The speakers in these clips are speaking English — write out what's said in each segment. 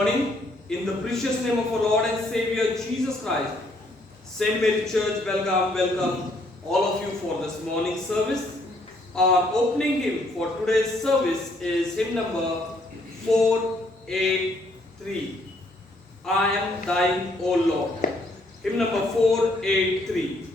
morning, in the precious name of our Lord and Savior Jesus Christ, St. Mary Church, welcome all of you for this morning service. Our opening hymn for today's service is hymn number 483. I am thine, O Lord. Hymn number 483.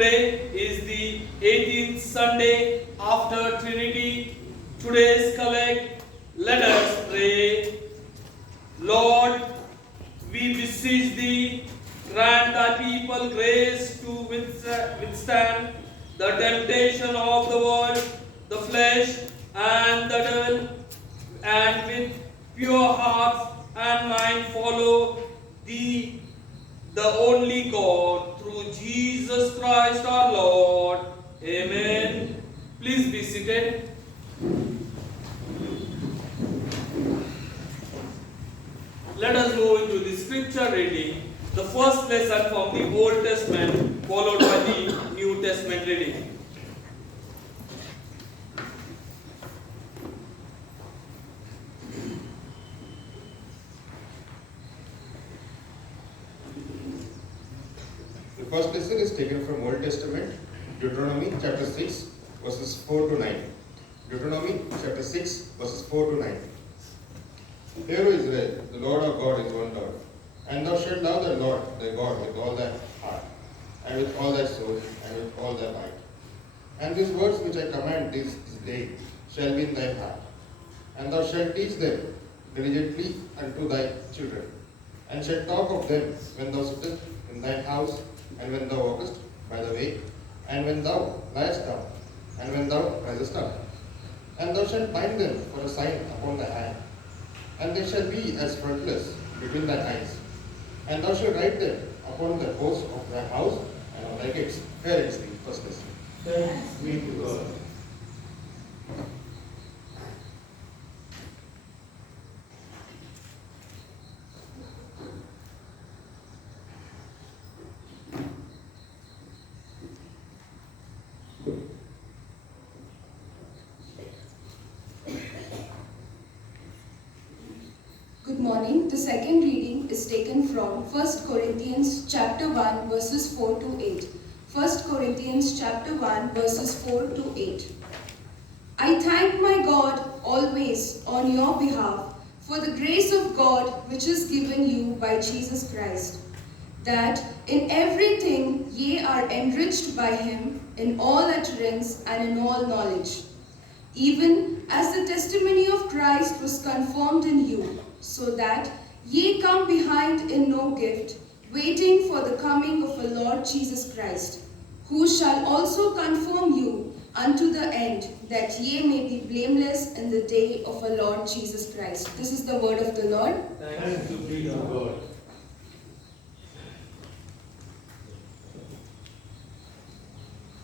Today is the 18th Sunday after Trinity. Today's collect, Let us pray. Lord, we beseech thee, grant thy people grace to withstand the temptation of the world, the flesh, and the devil, and with pure hearts and mind follow thee, the only God, through Jesus Christ our Lord. Amen. Please be seated. Let us move into the scripture reading. The first lesson from the Old Testament, followed by the New Testament reading. The first lesson is taken from Old Testament, Deuteronomy chapter 6, verses 4 to 9. Deuteronomy chapter 6, verses 4 to 9. Hear, O Israel, the Lord our God is one Lord. And thou shalt love the Lord thy God with all thy heart, and with all thy soul, and with all thy might. And these words which I command this day shall be in thy heart. And thou shalt teach them diligently unto thy children, and shalt talk of them when thou sittest in thine house, and when thou walkest by the way, and when thou liest down, and when thou risest up. And thou shalt bind them for a sign upon thy hand, and they shall be as frontlets between thy eyes. And thou shalt write them upon the posts of thy house and on thy gates. Here is the first lesson. Thanks be to God. Good morning. The second reading is taken from 1 Corinthians chapter 1 verses 4 to 8. 1 Corinthians chapter 1 verses 4 to 8. I thank my God always on your behalf for the grace of God which is given you by Jesus Christ, that in everything ye are enriched by him in all utterance and in all knowledge, even as the testimony of Christ was confirmed in you, so that ye come behind in no gift, waiting for the coming of our Lord Jesus Christ, who shall also confirm you unto the end, that ye may be blameless in the day of our Lord Jesus Christ. This is the word of the Lord. Thanks be to God.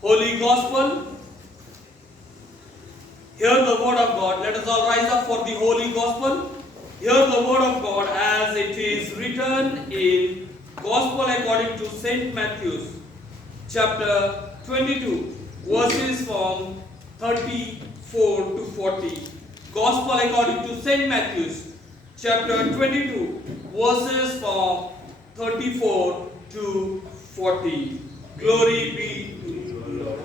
Holy Gospel. Hear the word of God. Let us all rise up for the Holy Gospel. Hear the word of God as it is written in Gospel according to St. Matthew, chapter 22, verses from 34 to 40. Gospel according to St. Matthew, chapter 22, verses from 34 to 40. Glory be to the Lord.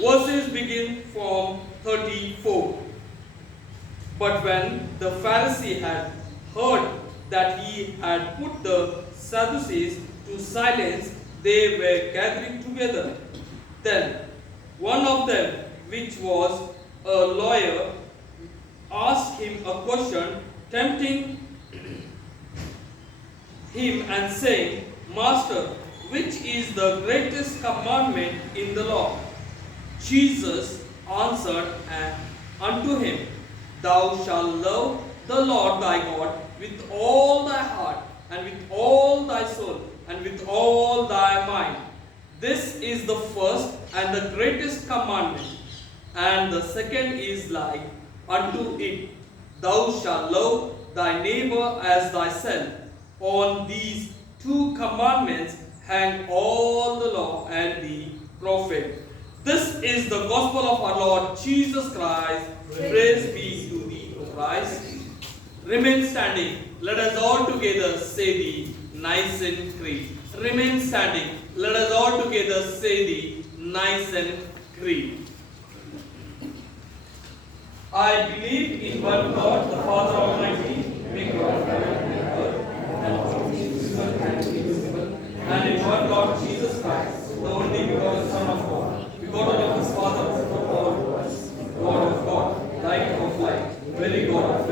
Verses begin from 34. But when the Pharisee had heard that he had put the Sadducees to silence, they were gathering together. Then one of them, which was a lawyer, asked him a question, tempting him and saying, Master, which is the greatest commandment in the law? Jesus answered unto him, Thou shalt love the Lord thy God with all thy heart, and with all thy soul, and with all thy mind. This is the first and the greatest commandment. And the second is like unto it, Thou shalt love thy neighbor as thyself. On these two commandments hang all the law and the prophet. This is the gospel of our Lord Jesus Christ. Praise be to thee, O Christ. Remain standing. Let us all together say the Nicene Creed. Remain standing. Let us all together say the Nicene Creed. I believe in one God, the Father Almighty, maker of heaven and earth, and visible and invisible, and in one God, Jesus Christ, the only begotten Son of God, begotten of his Father, before all was, God of God, light of light, very God of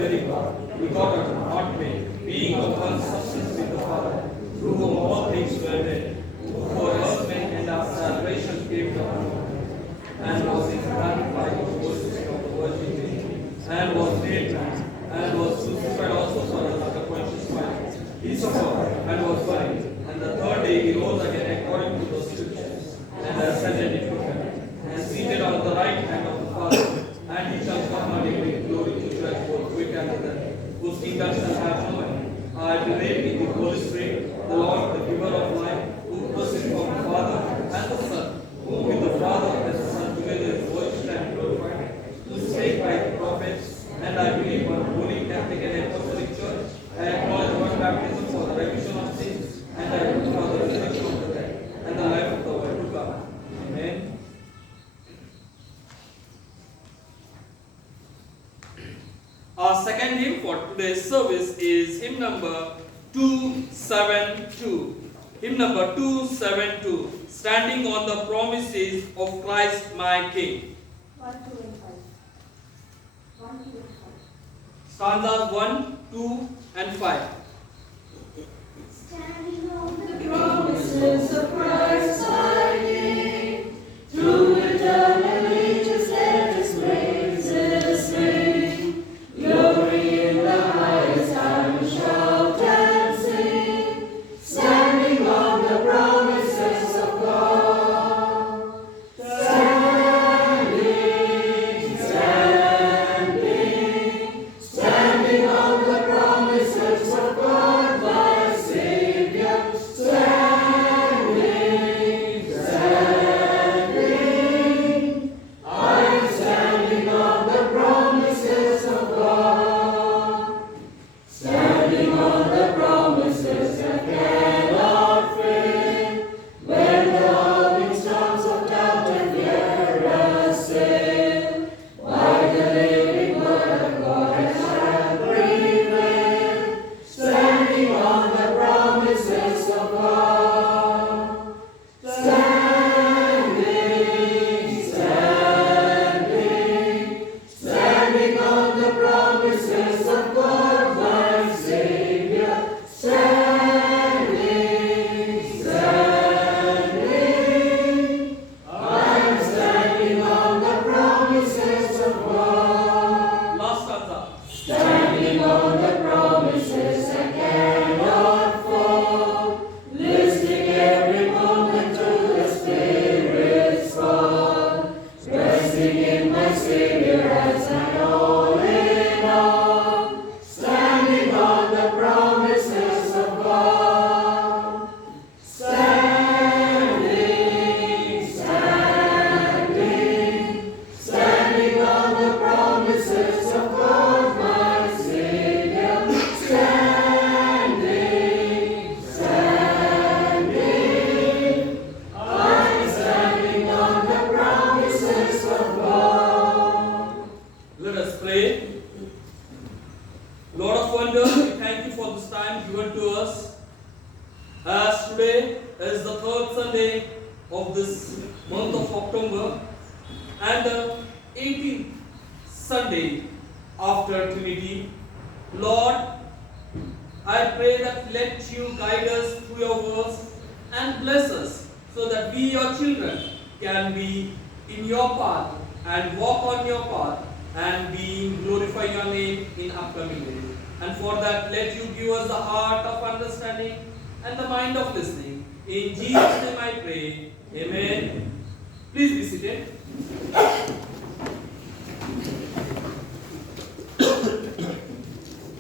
today's service is hymn number 272. Hymn number 272. Standing on the promises of Christ my King. 1, 2, and 5. 1, 2, and 5. Stanzas 1, 2, and 5. Standing on the Promises of Christ my King, through eternal ages let His praises sing. Glory in the highest heaven shout and sing, standing on the promises of God. Standing, standing on the promises of God, my Savior. Standing, I'm standing on the promises of God. Standing on the promises that cannot fail. When the howling storms of doubt and fear assail, by the living word of God I shall prevail. Standing on the promises of God. Standing on the promises of God, my Savior. I'm standing on the promises of God. Last stanza. Standing on the promises that cannot fall, listening every moment to the Spirit's call, resting in my Savior as my all in all, standing on the promises of God. Standing on the promises of God, my Savior. I'm standing on the promises of God. Let us pray. Lord of wonder, we thank you for this time given to us. As today is the third Sunday of this month of October and the 18th Sunday after Trinity. Lord, I pray that let you guide us through your words and bless us so that we, your children, can be in your path and walk on your path and be glorify your name in upcoming days. And for that, let you give us the heart of understanding and the mind of listening. In Jesus' name I pray. Amen. Please be seated.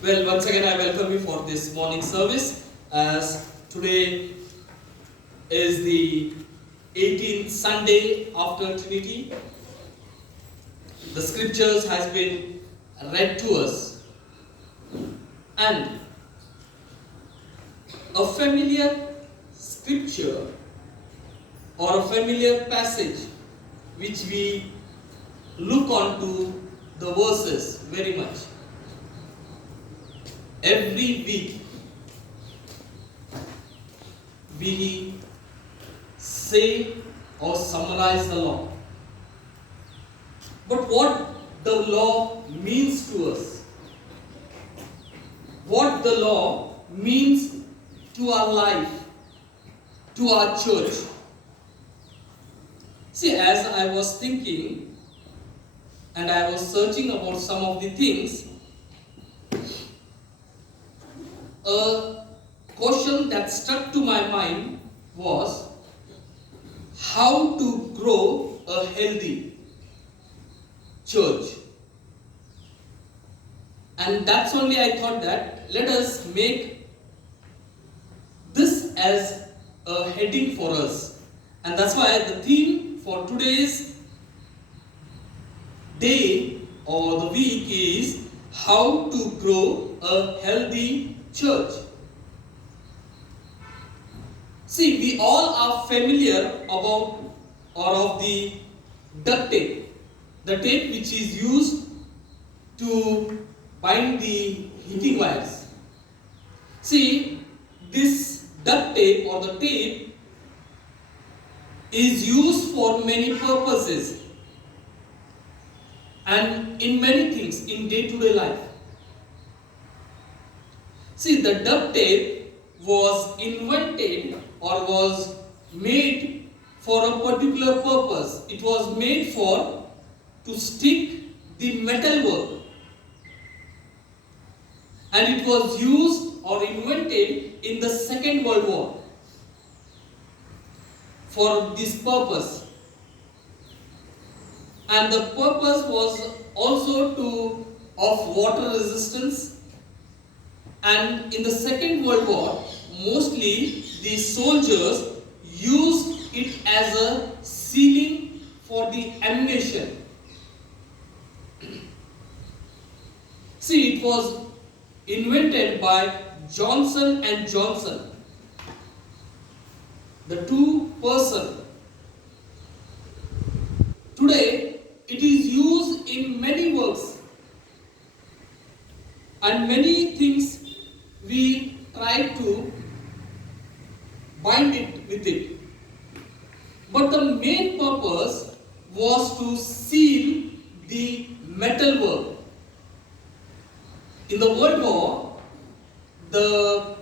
Well, once again, I welcome you for this morning service, as today is the 18th Sunday after Trinity. The scriptures has been read to us, and a familiar scripture or a familiar passage which we look onto the verses very much. Every week we say or summarize the law. But what the law means to us, what the law means to our life, to our church. See, as I was thinking and I was searching about some of the things, a question that stuck to my mind was how to grow a healthy church. And that's only I thought that let us make this as a heading for us. And that's why the theme for today's day or the week is how to grow a healthy church. See, we all are familiar about or of the duct tape, the tape which is used to bind the heating wires. See, this duct tape or the tape is used for many purposes and in many things in day-to-day life. See, the duct tape was invented or was made for a particular purpose. It was made for to stick the metal work, and it was used or invented in the Second World War for this purpose. And the purpose was also of water resistance. And in the Second World War, mostly the soldiers used it as a sealing for the ammunition. See, it was invented by Johnson and Johnson, the two persons. Today, it is used in many works and many things. We try to bind it with it, but the main purpose was to seal the metal work. In the World War, the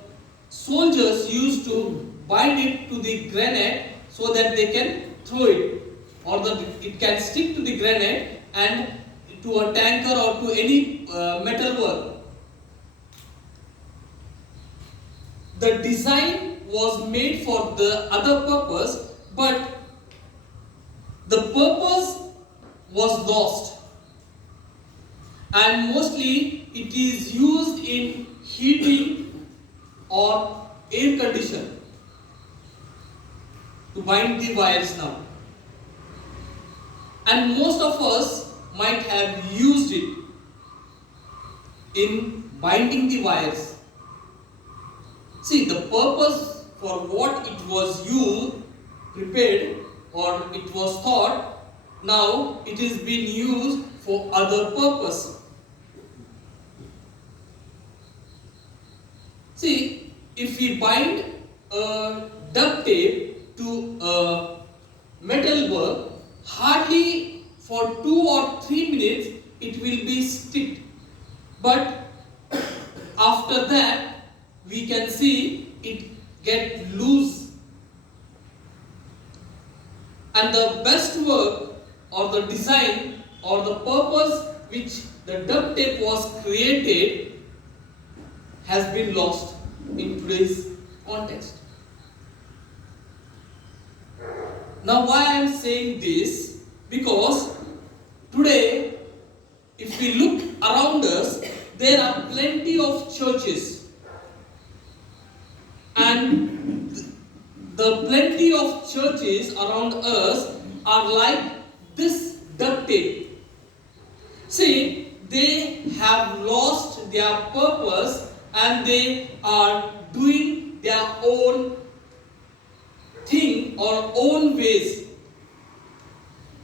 soldiers used to bind it to the grenade so that they can throw it, or that it can stick to the grenade and to a tanker or to any metal work. The design was made for the other purpose, but the purpose was lost. And mostly it is used in heating or air condition to bind the wires now. And most of us might have used it in binding the wires. See, the purpose for what it was used, prepared, or it was thought, now it is being used for other purpose. See, if we bind a duct tape to a metal work, hardly for 2 or 3 minutes it will be sticked. But after that, we can see it get loose. And the best work or the design or the purpose which the duct tape was created has been lost in today's context. Now, why I am saying this? Because today, if we look around us, there are plenty of churches. And the plenty of churches around us are like this duct tape. See, they have lost their purpose and they are doing their own thing or own ways.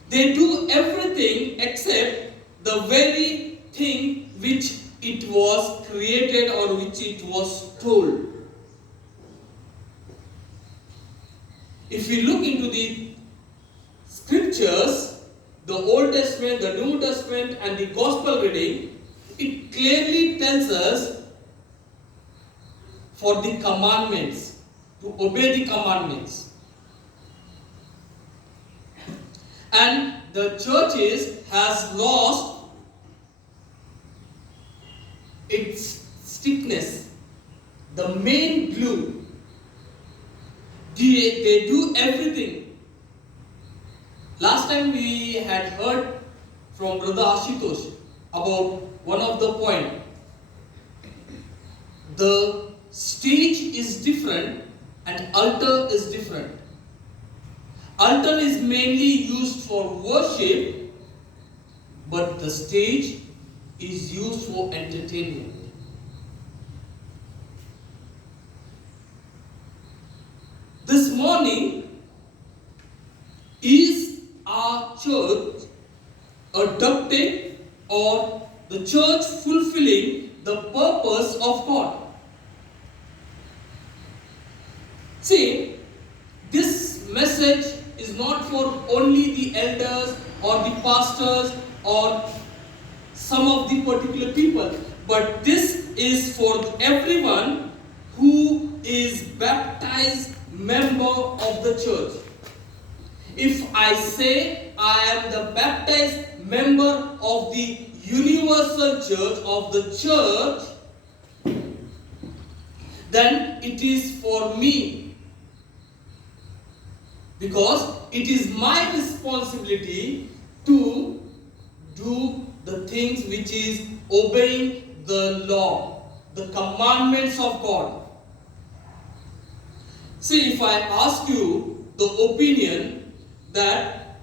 They do everything except the very thing which it was created or which it was told. If we look into the scriptures, the Old Testament, the New Testament, and the Gospel reading, it clearly tells us for the commandments, to obey the commandments. And the churches has lost its stiffness, the main glue. They do everything. Last time we had heard from Brother Ashutosh about one of the point. The stage is different and altar is different. Altar is mainly used for worship, but the stage is used for entertainment. This morning, is our church a duct tape or the church fulfilling the purpose of God. See, this message is not for only the elders or the pastors or some of the particular people, but this is for everyone who is baptized member of the church. If I say I am the baptized member of the universal church of the church, then it is for me, because it is my responsibility to do the things which is obeying the law, the commandments of God. See, if I ask you the opinion that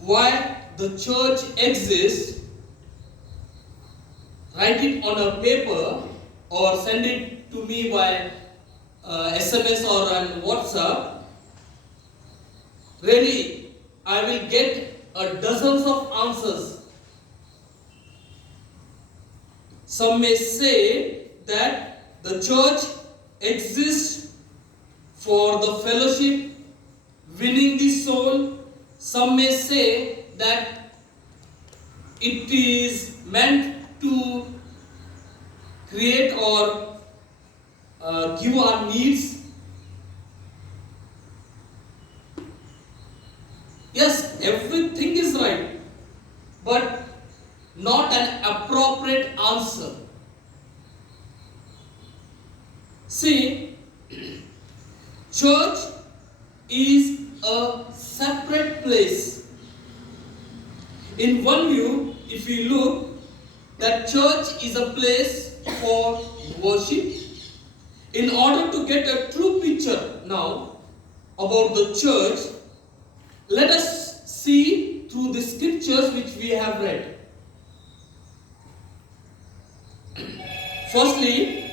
why the church exists, write it on a paper or send it to me by SMS or on WhatsApp. Really, I will get dozens of answers. Some may say that the church exists for the fellowship, winning the soul. Some may say that it is meant to create or give our needs. Yes, everything is right, but not an appropriate answer. See, church is a separate place. In one view, if you look, that church is a place for worship. In order to get a true picture now about the church, let us see through the scriptures which we have read. Firstly,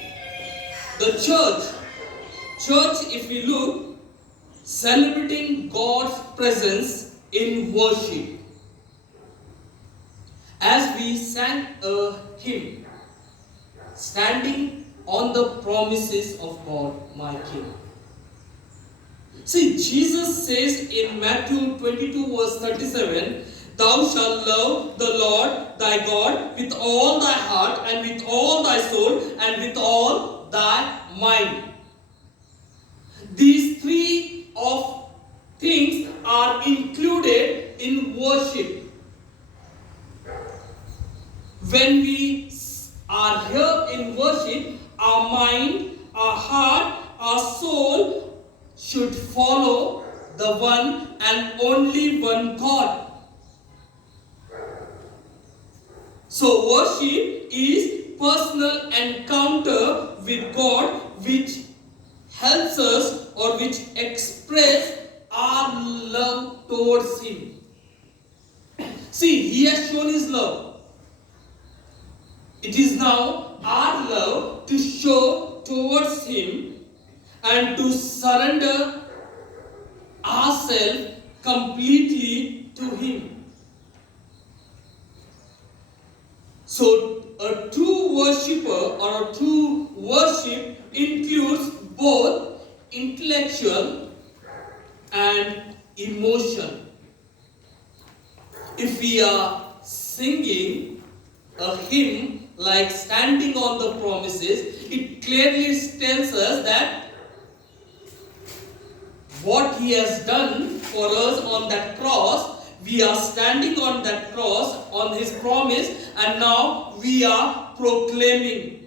the church, if we look, celebrating God's presence in worship. As we sang a hymn, standing on the promises of God, my King. See, Jesus says in Matthew 22 verse 37, Thou shalt love the Lord thy God with all thy heart and with all thy soul and with all thy mind. These three of things are included in worship. When we are here in worship, our mind, our heart, our soul should follow the one and only one God. So worship is personal encounter with God which helps us or which express our love towards Him. See, He has shown His love. It is now our love to show towards Him and to surrender ourselves completely to Him. So, a true worshipper or a true worship includes both intellectual and emotion. If we are singing a hymn like Standing on the Promises, it clearly tells us that what He has done for us on that cross, we are standing on that cross, on His promise, and now we are proclaiming.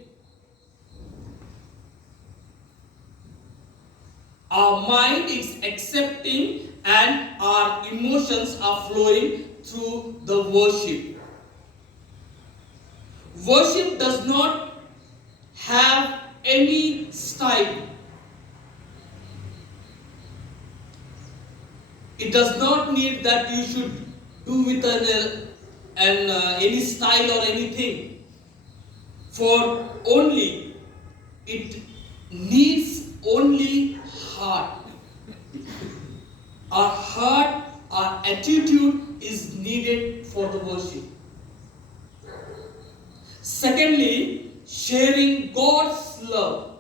Our mind is accepting and our emotions are flowing through the worship. Worship does not have any style. It does not need that you should do with any style or anything. For only, it needs only heart. Our heart, our attitude is needed for the worship. Secondly, sharing God's love.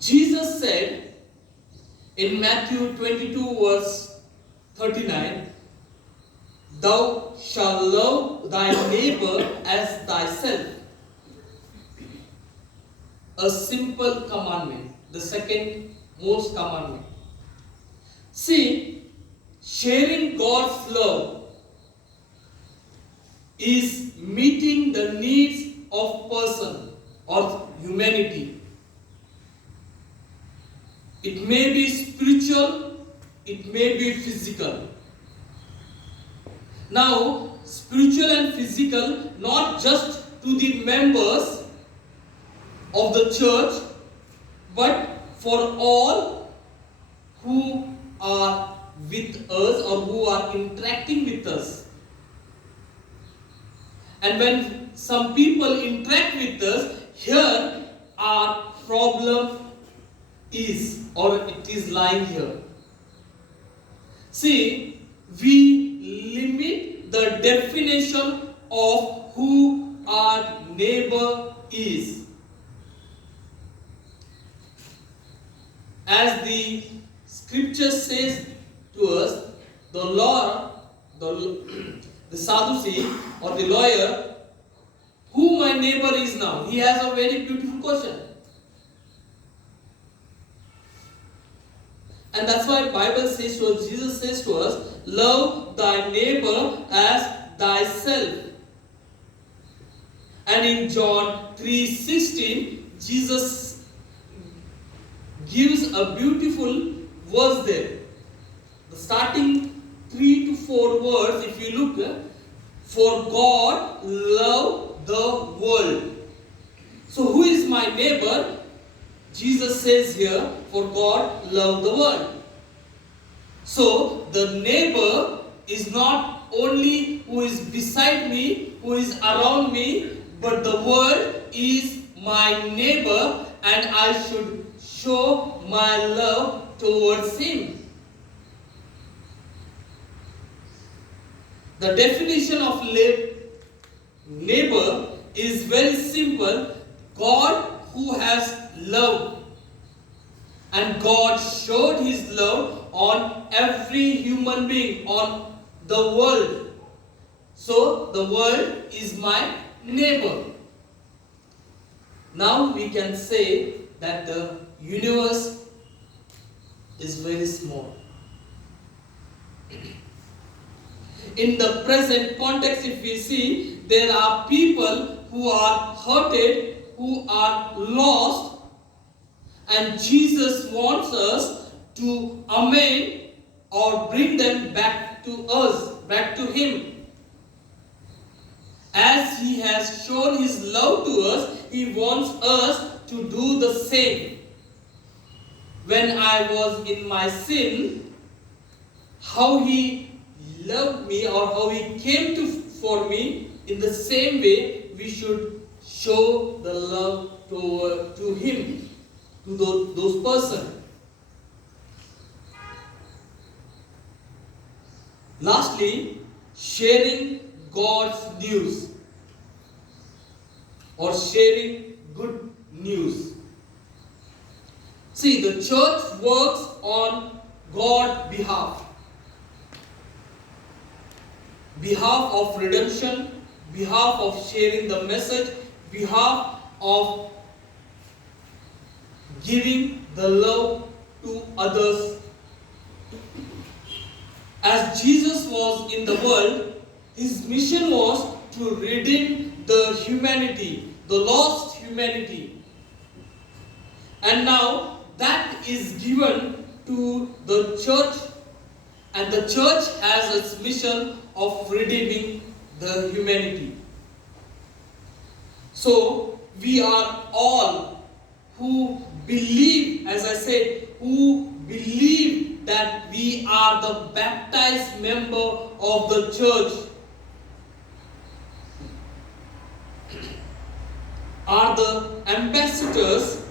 Jesus said in Matthew 22 verse 39, "Thou shalt love thy neighbor as thyself." A simple commandment, the second most commandment. See, sharing God's love is meeting the needs of person or humanity. It may be spiritual, it may be physical. Now, spiritual and physical, not just to the members of the church, but for all who are with us or who are interacting with us. And when some people interact with us, here our problem is, or it is lying here. See, we limit the definition of who our neighbor is. As the scripture says to us, the law, the Sadducee or the lawyer, who my neighbor is now, he has a very beautiful question. And that's why Bible says to us, Jesus says to us, love thy neighbor as thyself. And in John 3:16, Jesus gives a beautiful verse there. The starting 3 to 4 words, if you look, for God loved the world. So who is my neighbor? Jesus says here, for God loved the world. So the neighbor is not only who is beside me, who is around me, but the world is my neighbor, and I should show my love towards him. The definition of neighbor is very simple. God who has love. And God showed his love on every human being, on the world. So the world is my neighbor. Now we can say that the universe is very small. In the present context, if we see, there are people who are hurted, who are lost, and Jesus wants us to amend or bring them back to us, back to him. As he has shown his love to us, he wants us to do the same. When I was in my sin, how he loved me or how he came for me, in the same way we should show the love to him, to those persons. Lastly, sharing God's news or sharing good news. See, the church works on God's behalf. Behalf of redemption, behalf of sharing the message, behalf of giving the love to others. As Jesus was in the world, his mission was to redeem the humanity, the lost humanity. And now that is given to the church, and the church has its mission of redeeming the humanity. So we are all who believe, as I said, who believe that we are the baptized member of the church, are the ambassadors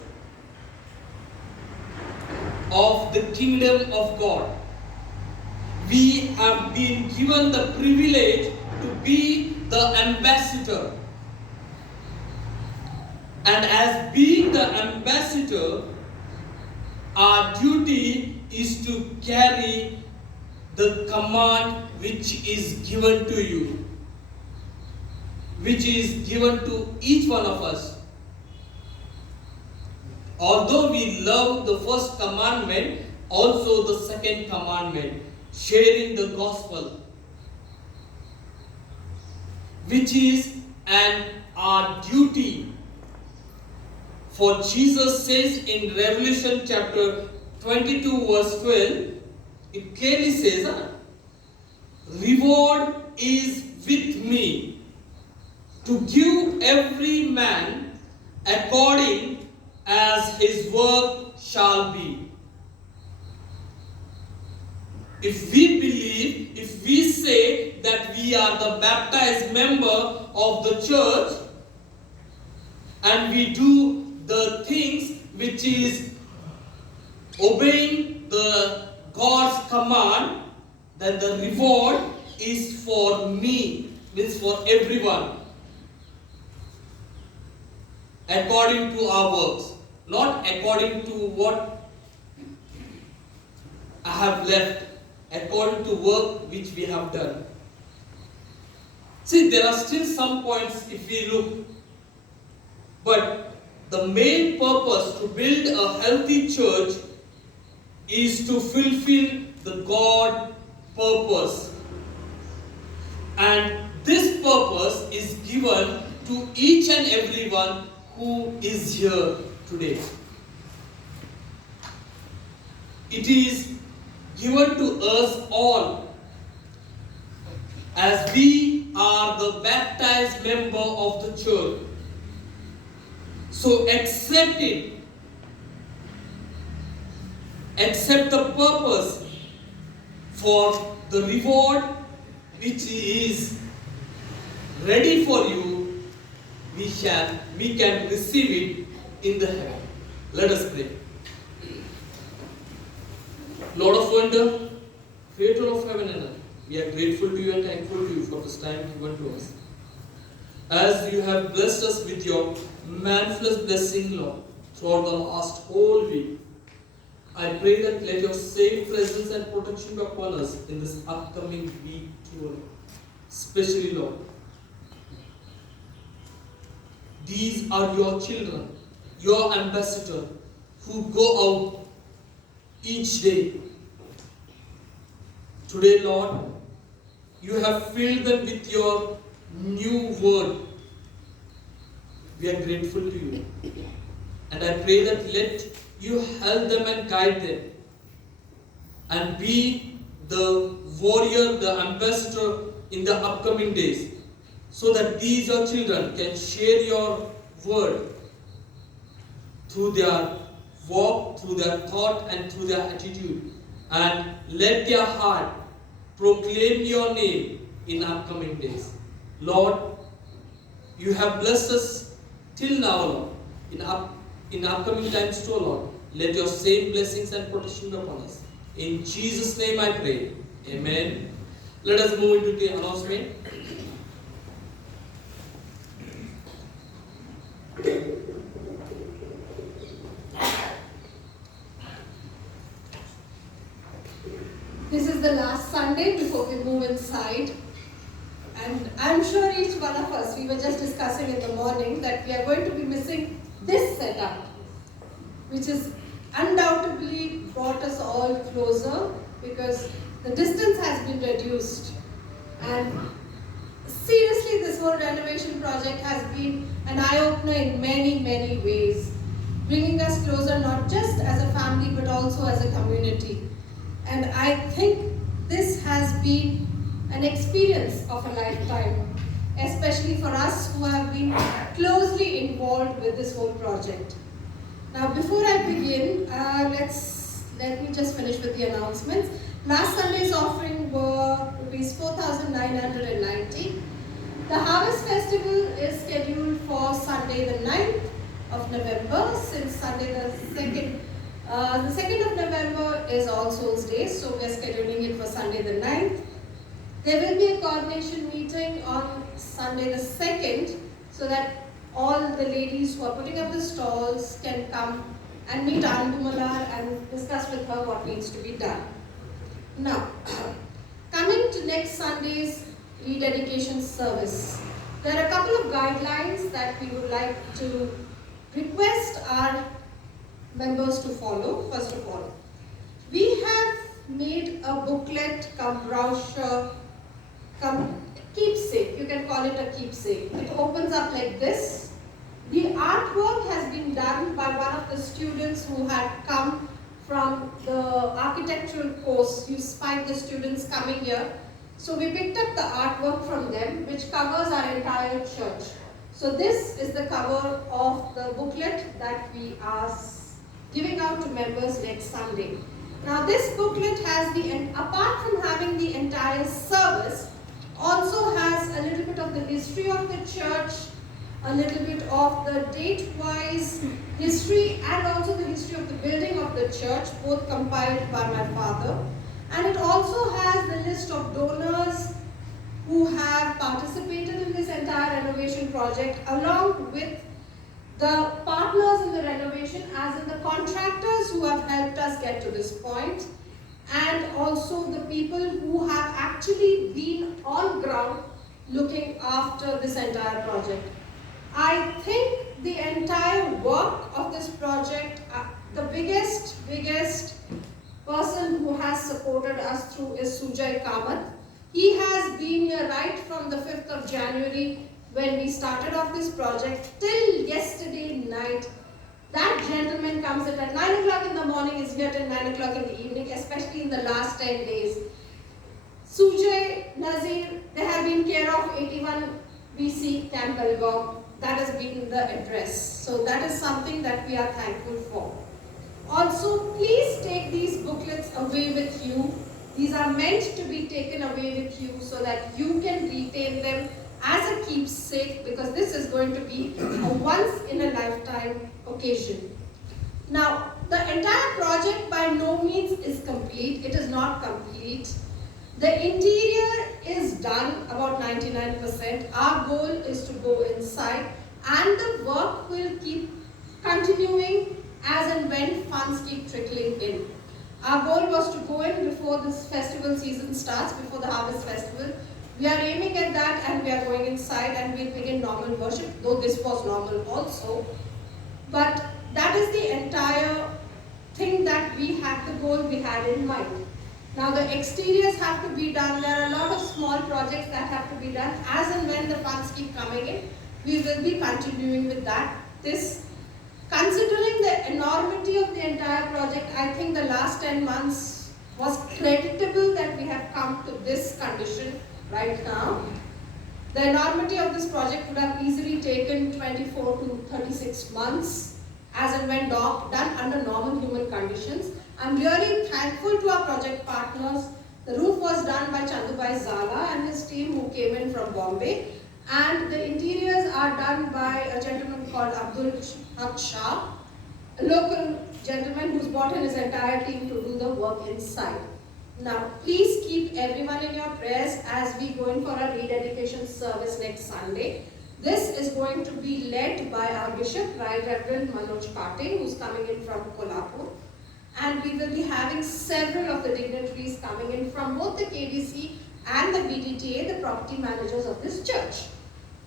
of the kingdom of God. We have been given the privilege to be the ambassador. And as being the ambassador, our duty is to carry the command which is given to you, which is given to each one of us. Although we love the first commandment, also the second commandment, sharing the gospel, which is our duty. For Jesus says in Revelation chapter 22 verse 12, it clearly says, reward is with me to give every man according as his work shall be. If we believe, if we say that we are the baptized member of the church and we do the things which is obeying the God's command, then the reward is for me, means for everyone, according to our works, not according to what I have left, according to work which we have done. See, there are still some points if we look, but the main purpose to build a healthy church is to fulfill the God purpose. And this purpose is given to each and everyone who is here today. It is given to us all, as we are the baptized member of the church. So accept it. Accept the purpose for the reward which is ready for you. We can receive it in the heaven. Let us pray. Lord of wonder, Creator of heaven and earth, we are grateful to you and thankful to you for this time given to us. As you have blessed us with your manifest blessing, Lord, throughout the last whole week, I pray that let your safe presence and protection be upon us in this upcoming week too, Lord. Especially, Lord, these are your children, your ambassador, who go out each day. Today, Lord, you have filled them with your new word. We are grateful to you. And I pray that let you help them and guide them and be the warrior, the ambassador in the upcoming days, so that these your children can share your word through their walk, through their thought and through their attitude, and let their heart proclaim your name in upcoming days. Lord, you have blessed us till now, Lord. In upcoming times too, Lord, let your same blessings and protection be upon us. In Jesus' name I pray. Amen. Let us move into the announcement. This is the last Sunday before we move inside. And I'm sure each one of us, we were just discussing in the morning that we are going to be missing this setup, which is undoubtedly brought us all closer because the distance has been reduced. And seriously, this whole renovation project has been an eye-opener in many, many ways, bringing us closer not just as a family but also as a community. And I think this has been an experience of a lifetime, especially for us who have been closely involved with this whole project. Now, before I begin, let me just finish with the announcements. Last Sunday's offering were rupees 4,990. The Harvest Festival is scheduled for Sunday the 9th of November, since Sunday the 2nd. The 2nd of November is All Souls Day, so we are scheduling it for Sunday the 9th. There will be a coordination meeting on Sunday the 2nd, so that all the ladies who are putting up the stalls can come and meet Anandumalar and discuss with her what needs to be done. Now, coming to next Sunday's rededication service, there are a couple of guidelines that we would like to request our members to follow. First of all, we have made a booklet, come brochure, come keepsake. You can call it a keepsake. It opens up like this. The artwork has been done by one of the students who had come from the architectural course. You find the students coming here. So we picked up the artwork from them, which covers our entire church. So this is the cover of the booklet that we are giving out to members next Sunday. Now this booklet has apart from having the entire service, also has a little bit of the history of the church, a little bit of the date-wise history, and also the history of the building of the church, both compiled by my father. And it also has the list of donors who have participated in this entire renovation project, along with the partners in the renovation, as in the contractors who have helped us get to this point, and also the people who have actually been on ground looking after this entire project. I think the entire work of this project, the biggest person who has supported us through is Sujay Kamath. He has been here right from the 5th of January when we started off this project till yesterday night. That gentleman comes in at 9 o'clock in the morning, is here till 9 o'clock in the evening, especially in the last 10 days. Sujay, Nazir, they have been care of 81 BC Camp Belgaum. That has been the address. So that is something that we are thankful for. Also, please take these booklets away with you. These are meant to be taken away with you so that you can retain them as a keepsake, because this is going to be a once-in-a-lifetime occasion. Now, the entire project by no means is complete. It is not complete. The interior is done about 99%. Our goal is to go inside, and the work will keep continuing as and when funds keep trickling in. Our goal was to go in before this festival season starts, before the Harvest Festival. We are aiming at that, and we are going inside, and we'll begin normal worship, though this was normal also. But that is the entire thing that we had, the goal we had in mind. Now the exteriors have to be done. There are a lot of small projects that have to be done. As and when the funds keep coming in, we will be continuing with that. Considering the enormity of the entire project, I think the last 10 months was creditable that we have come to this condition right now. The enormity of this project would have easily taken 24 to 36 months, as and when done under normal human conditions. I'm really thankful to our project partners. The roof was done by Chandubai Zala and his team who came in from Bombay. And the interiors are done by a gentleman called Abdul Haq Shah, a local gentleman who's brought in his entire team to do the work inside. Now, please keep everyone in your prayers as we go in for our rededication service next Sunday. This is going to be led by our Bishop, Right Reverend Manoj Patil, who's coming in from Kolhapur. And we will be having several of the dignitaries coming in from both the KDC and the BDTA, the property managers of this church.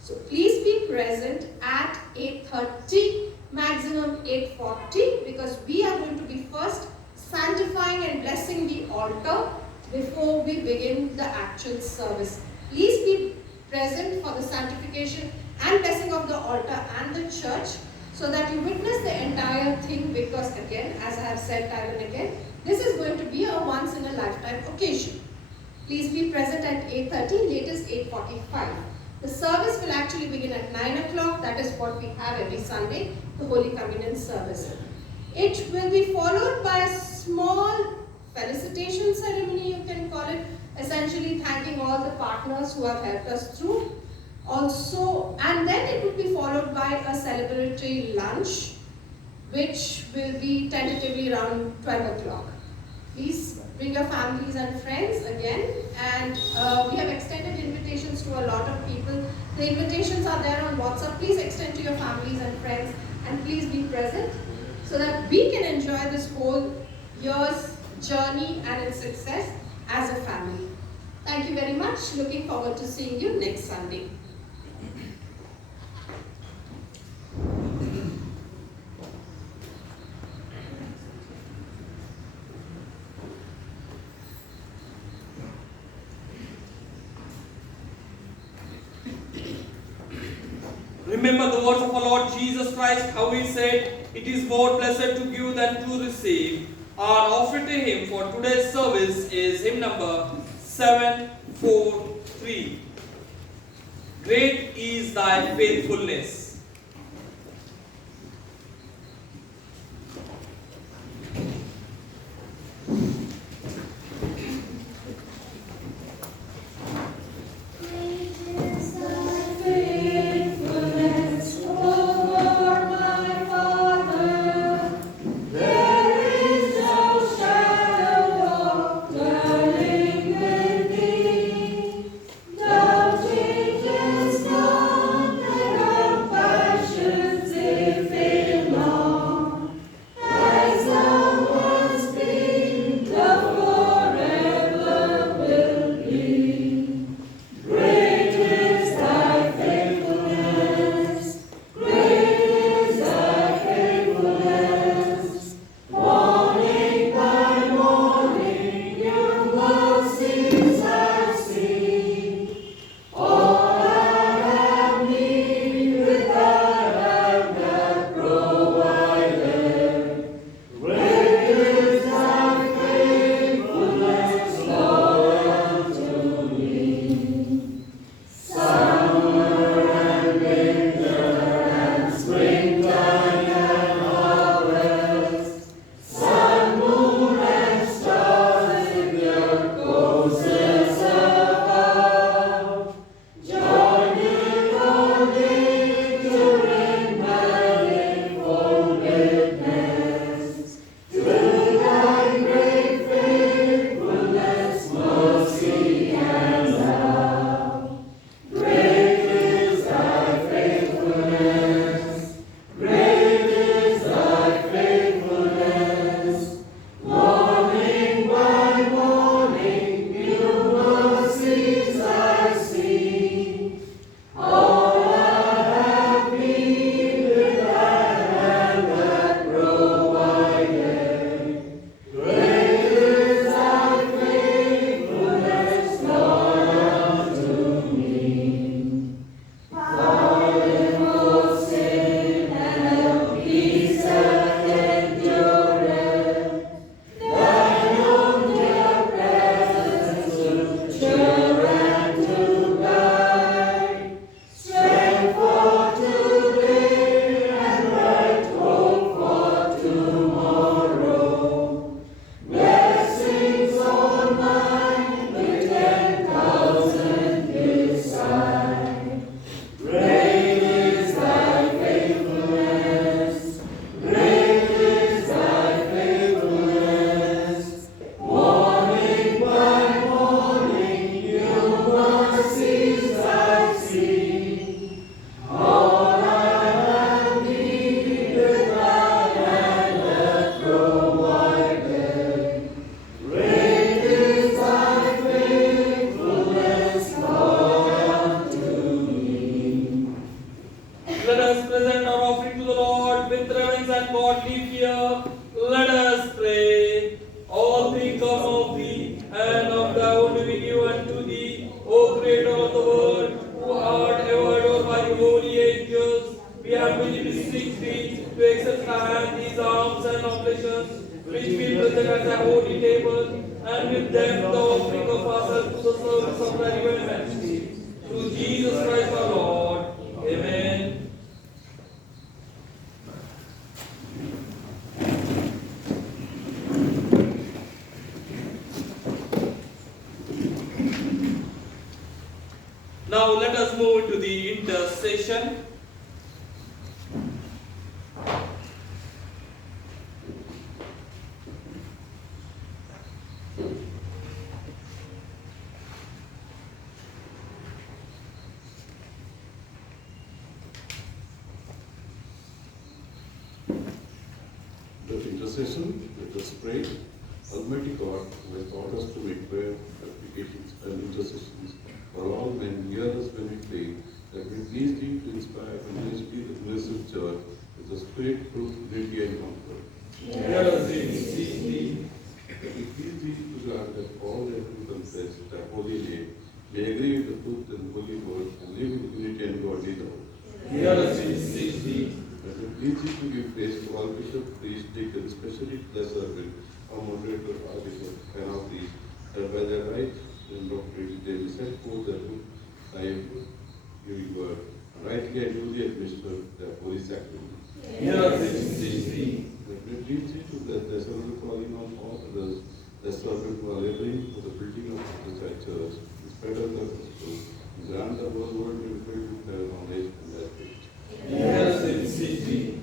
So please be present at 8:30, maximum 8:40, because we are going to be first sanctifying and blessing the altar before we begin the actual service. Please be present for the sanctification and blessing of the altar and the church, so that you witness the entire thing, because again, as I have said time and again, this is going to be a once-in-a-lifetime occasion. Please be present at 8:30, latest 8:45. The service will actually begin at 9 o'clock. That is what we have every Sunday, the Holy Communion service. It will be followed by a small felicitation ceremony, you can call it, essentially thanking all the partners who have helped us through. Also, and then it will be followed by a celebratory lunch, which will be tentatively around 12 o'clock. Please bring your families and friends again. And we have extended invitations to a lot of people. The invitations are there on WhatsApp. Please extend to your families and friends, and please be present so that we can enjoy this whole year's journey and its success as a family. Thank you very much. Looking forward to seeing you next Sunday. Remember the words of our Lord Jesus Christ, how he said, "It is more blessed to give than to receive." Our offering to him for today's service is hymn number 743. Great is thy faithfulness. Now let us move into the intercession. intercession, let us pray. Almighty God, who has taught us to make prayer, supplications, and intercessions for all men, hear us when we pray, that we please thee to inspire and ministry the blessed church with the spirit, truth, unity, and comfort. Hear us, we beseech thee. We please thee to grant that all that who confess thy holy name may agree with the truth and holy word and live in unity and godly love. Hear us, we beseech thee. That we please thee to give praise to all bishops, priests, deacons, especially to thy servant, our moderator, our bishop, and our priest, that by their right and doctrine they will set forth the truth, thy giving word, and rightly and duly administer their holy sacrament. Hear us, we beseech thee. That we please thee to bless thy servant calling on all others, thy servant who are laboring for the building of thy church, in spite of the gospel, and grant the whole world to be filled with thy knowledge and thy faith. Hear us, we beseech thee.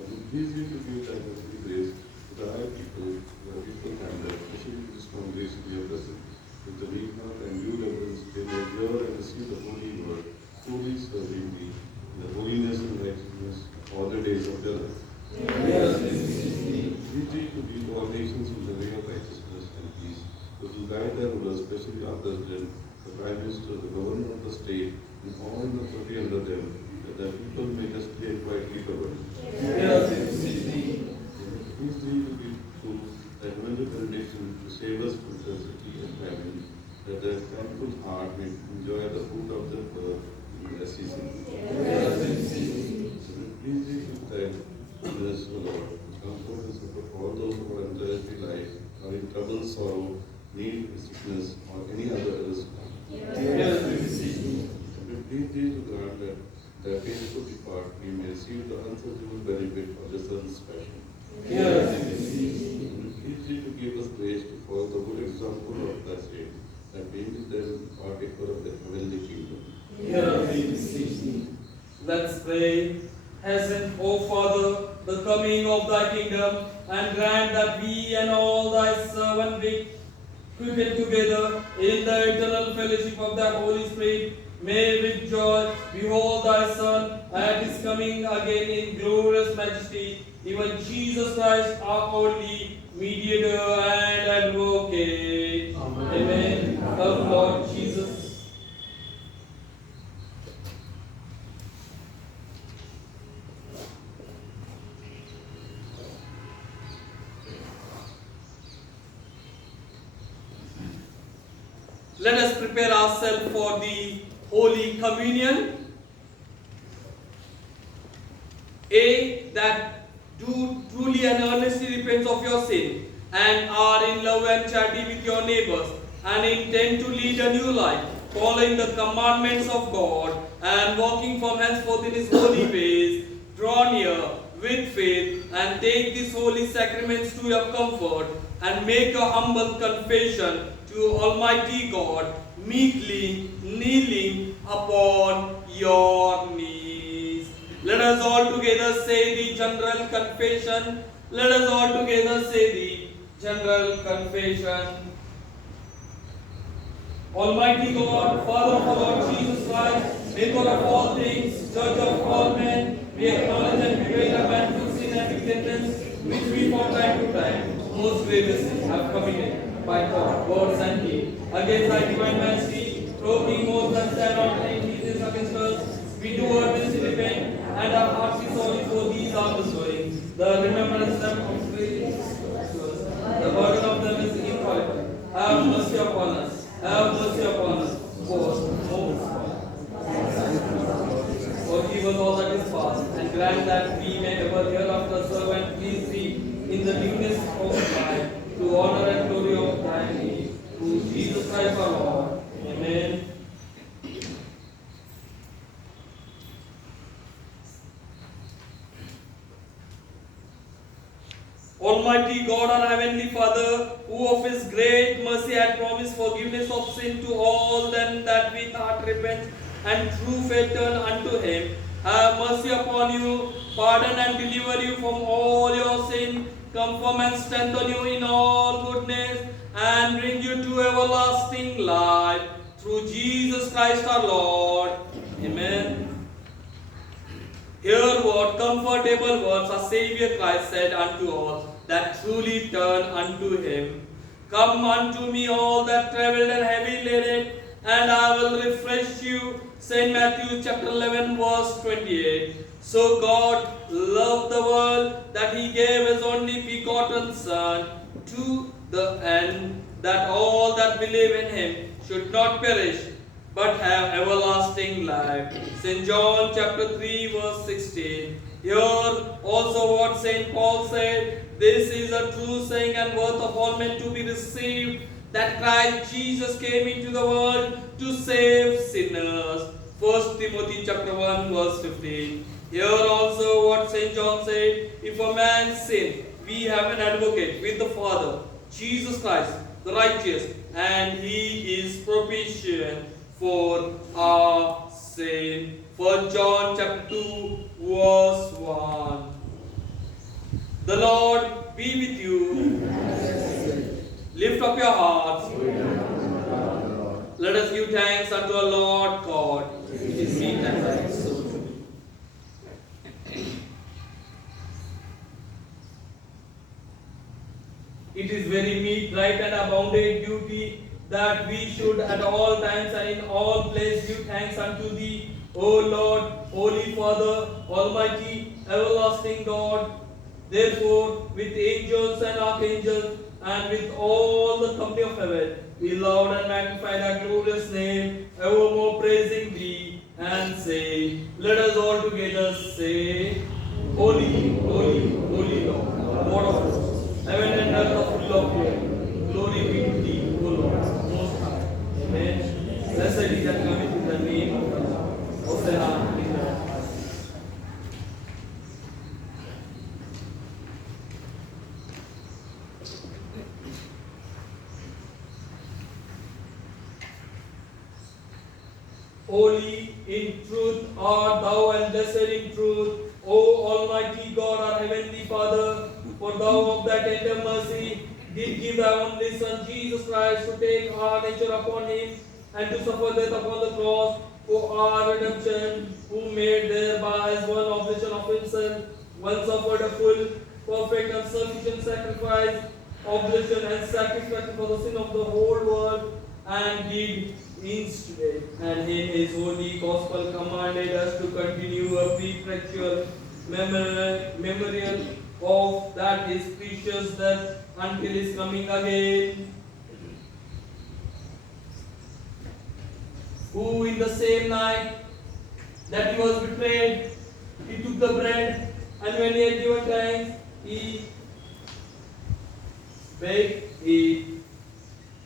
And we please thee to give thy mercy grace to thy people, who are people gathered, especially to this congregation here present, with the weak heart and due reverence, they may hear and receive the holy word, truly serving thee, in the holiness and righteousness all the days of their life. Hear us, we beseech thee. Please thee to lead all nations in the way of righteousness and peace, to guide their rulers, especially our president, the prime minister, the governor of the state, and all the authority under them, that their people may justly and quietly govern. Hear us, we beseech thee. Please thee to be true, that when the benediction to save us from necessity and famine, that their thankful heart may enjoy the fruit of their birth in their season. Hear us, we beseech thee. Please thee to thank goodness, O Lord, comfort and support all those who are in earthly life, are in trouble, sorrow, need, sickness, or any other illness. Hear us, we beseech thee. We please thee to grant that their painful depart, we may receive the unsearchable benefit of the Son's passion. Hear us, we beseech thee. We please thee to give us grace to follow the good example of thy saints, that being with them partaker of the heavenly kingdom. Hear us, we beseech thee. Let's pray. Hasten, O Father, the coming of thy kingdom, and grant that we and all thy servants be quickened together in the eternal fellowship of thy Holy Spirit, may with joy behold thy Son at his coming again in glorious majesty, even Jesus Christ, our only mediator and advocate. Amen. Come, Lord Jesus. Let us prepare ourselves for the Holy Communion. A. That do truly and earnestly repent of your sin and are in love and charity with your neighbors and intend to lead a new life, following the commandments of God and walking from henceforth in His holy ways. Draw near with faith and take these holy sacraments to your comfort and make your humble confession to Almighty God, meekly kneeling upon your knees. Let us all together say the general confession. Let us all together say the general confession. Almighty God, Father of our Lord Jesus Christ, Maker of all things, Judge of all men, we acknowledge and bewail the manful sin and wickedness which we from time to time most grievously have committed by thought, words, and deed against thy divine majesty, provoking most that stand out in Jesus against us. We do earnestly repent and are heartily sorry for these our misdoings. The remembrance them of grace, the burden of them is intolerable. Have mercy upon us. Have mercy upon us. Forgive us all that is past, and grant that we may ever hereafter serve and please thee in the newness of life, to honor and glory of thy name. Through Jesus Christ our Lord. Amen. Almighty God, our Heavenly Father, who of His great mercy had promised forgiveness of sin to all them that with heart repent and true faith turn unto Him, have mercy upon you, pardon and deliver you from all your sin, confirm and strengthen you in all goodness, and bring you to everlasting life. Through Jesus Christ our Lord. Amen. Hear what comfortable words our Savior Christ said unto us, that truly turn unto him. Come unto me, all that travel and heavy laden, and I will refresh you. St. Matthew chapter 11, verse 28. So God loved the world that he gave his only begotten Son, to the end that all that believe in him should not perish, but have everlasting life. St. John chapter 3, verse 16. Here also what St. Paul said, this is a true saying and worth of all men to be received, that Christ Jesus came into the world to save sinners. 1 Timothy chapter 1, verse 15. Here also what St. John said, if a man sin, we have an advocate with the Father, Jesus Christ, the righteous, and he is propitiation for our sin. 1 John chapter 2, verse 1. The Lord be with you. Lift up your hearts. Let us give thanks unto our Lord God. It is meet and right so to be. It is very meet, right, and abounded duty that we should at all times and in all places give thanks unto thee, O Lord, Holy Father, Almighty, everlasting God. Therefore, with angels and archangels, and with all the company of heaven, we love and magnify thy glorious name, evermore praising thee, and say, let us all together say, Holy, holy, holy Lord, Lord of hosts, heaven and earth are full of glory. Glory be to thee, O Lord, most high. Amen. Blessed is that cometh in the name of the Lord. Hosanna in the highest. Holy in truth art thou, and blessed in truth, O Almighty God, our heavenly Father, for thou of thy tender mercy did give thy only Son Jesus Christ to take our nature upon him and to suffer death upon the cross for our redemption, who made thereby as one oblation of himself, one suffered a full, perfect and sufficient sacrifice, oblation and sacrifice for the sin of the whole world, and did instigate, and in his holy gospel commanded us to continue a perpetual memorial of that his precious death until his coming again. Who in the same night that he was betrayed, he took the bread, and when he had given thanks, he brake it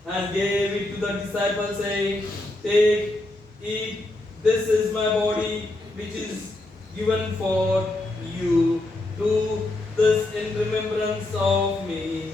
and gave it to the disciples, saying, take, eat, this is my body, which is given for you. Do this in remembrance of me.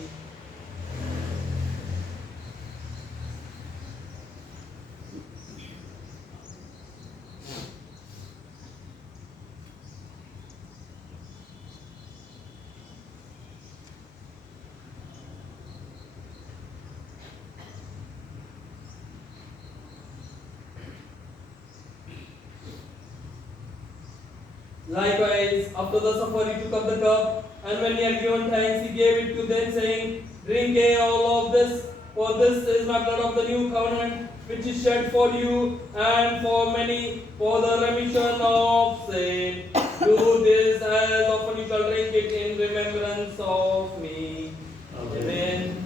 Likewise, after the supper, he took up the cup, and when he had given thanks, he gave it to them, saying, drink ye all of this, for this is my blood of the new covenant, which is shed for you and for many for the remission of sin. Do this as often you shall drink it in remembrance of me. Amen.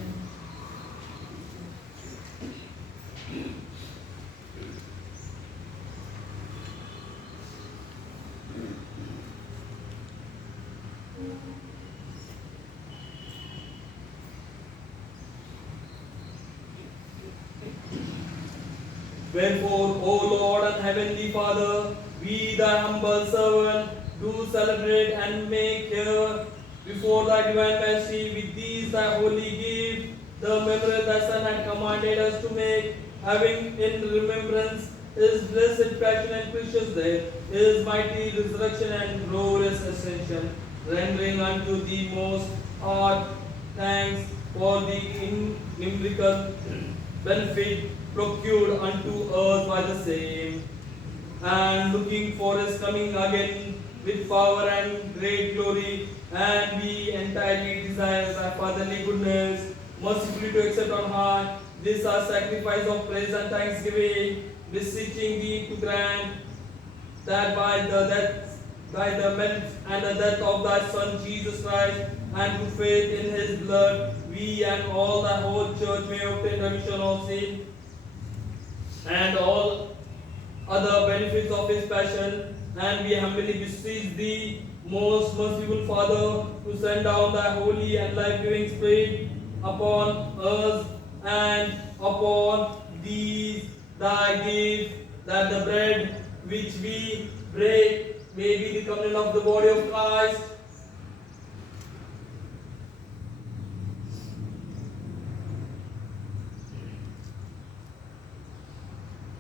Wherefore, O Lord and Heavenly Father, we thy humble servant do celebrate and make here before thy divine mercy with these thy holy gift, the memorial thy Son had commanded us to make, having in remembrance his blessed passion and precious death, his mighty resurrection and glorious ascension, rendering unto thee most heart thanks for the innumerable benefit procured unto us by the same, and looking for his coming again with power and great glory, and we entirely desire thy fatherly goodness, mercifully to accept on high this our sacrifice of praise and thanksgiving, beseeching thee to grant that by the death and the death of thy Son Jesus Christ, and through faith in his blood, we and all the whole church may obtain remission of sin and all other benefits of his passion, and we humbly beseech thee, most merciful Father, to send down thy holy and life-giving Spirit upon us and upon these thy gifts, that the bread which we break may be the communion of the body of Christ,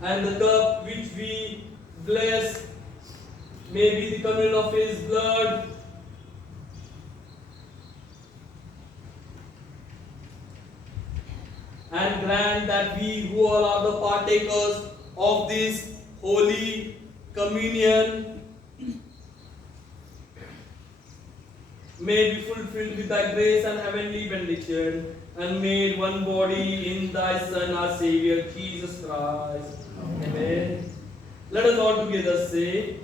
and the cup which we bless may be the communion of his blood. And grant that we who all are the partakers of this holy communion may be fulfilled with thy grace and heavenly benediction, and made one body in thy Son, our Savior, Jesus Christ. Amen. Let us all together say,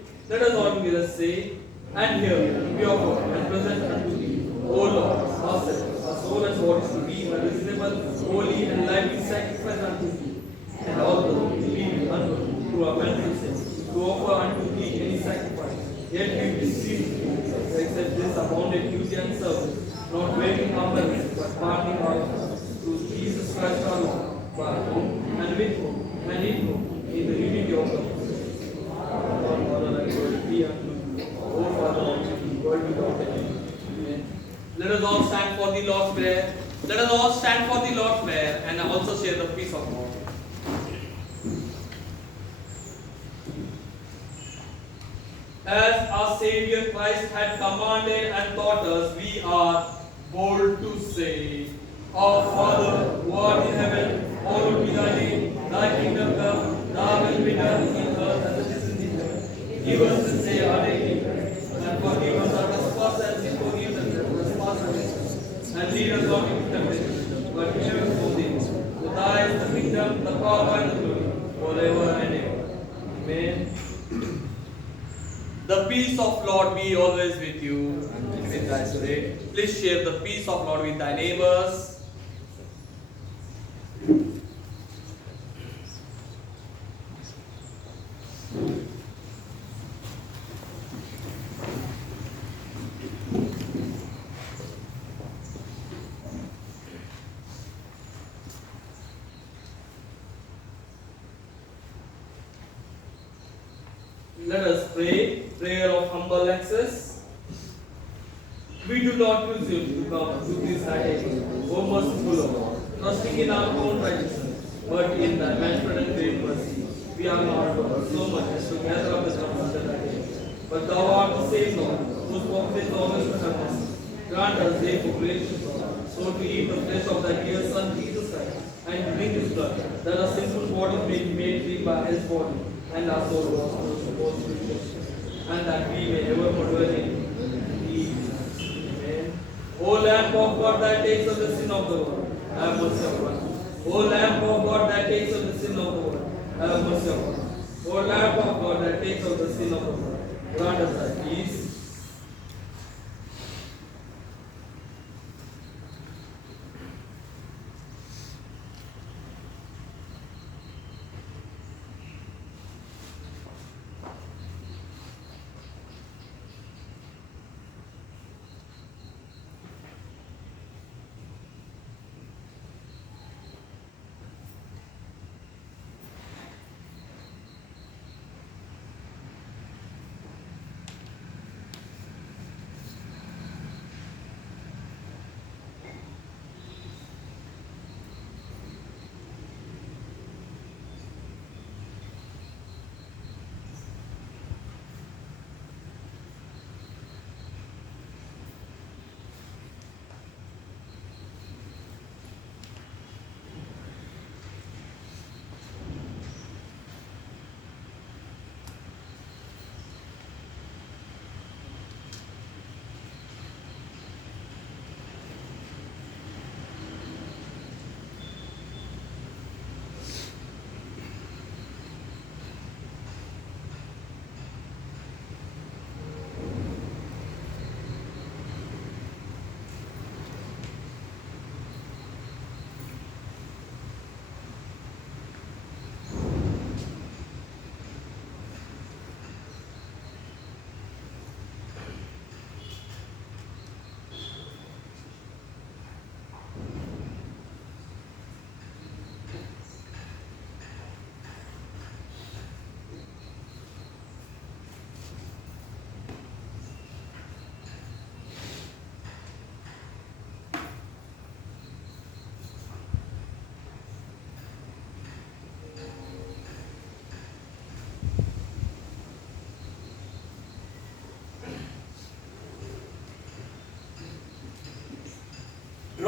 and here we offer and present unto thee, O Lord, ourselves, our soul and bodies to be a reasonable, holy, and lively sacrifice unto thee, and all those who believe unto through our mental sins, to offer unto thee any sacrifice. Yet we beseech thee to accept this abundant duty and service, not waiting our merits, but parting our through Jesus Christ our Lord, by whom and with whom and in whom, in the unity of the Holy Spirit. All honor and glory be unto you, O Father Almighty, world without end. Amen. Let us all stand for the Lord's Prayer. Let us all stand for the Lord's Prayer and also share the peace of God. As our Savior Christ had commanded and taught us, we are bold to say, Our Father, who art in heaven, hallowed be thy name, thy kingdom come, thy will be done in earth as it is in heaven. Give us this day our daily bread, and forgive us our trespasses as we forgive the trespassers. And lead us not into temptation, but deliver us from evil. For thy is the kingdom, the power, and the glory, forever and ever. Amen. The peace of Lord be always with you and with thy spirit. Please share the peace of Lord with thy neighbors. Let us pray. Prayer of humble access. We do not presume to come to this thy table, O merciful Lord, trusting in our own righteousness, but in thy manifold and great mercy. We are not so much as to gather up the crumbs under thy table. But thou art the same Lord, whose prophets always to have mercy. Grant us therefore gracious Lord, so to eat the flesh of thy dear Son Jesus Christ, and to drink his blood, that our sinful bodies may be made clean by his body, and our soul also supposed to be, and that we may ever dwell in peace. Amen. O Lamb of God that takes away the sin of the world, have mercy upon us. O Lamb of God that takes away the sin of the world, have mercy upon us. O Lamb of God that takes away the sin of the world, grant us thy peace.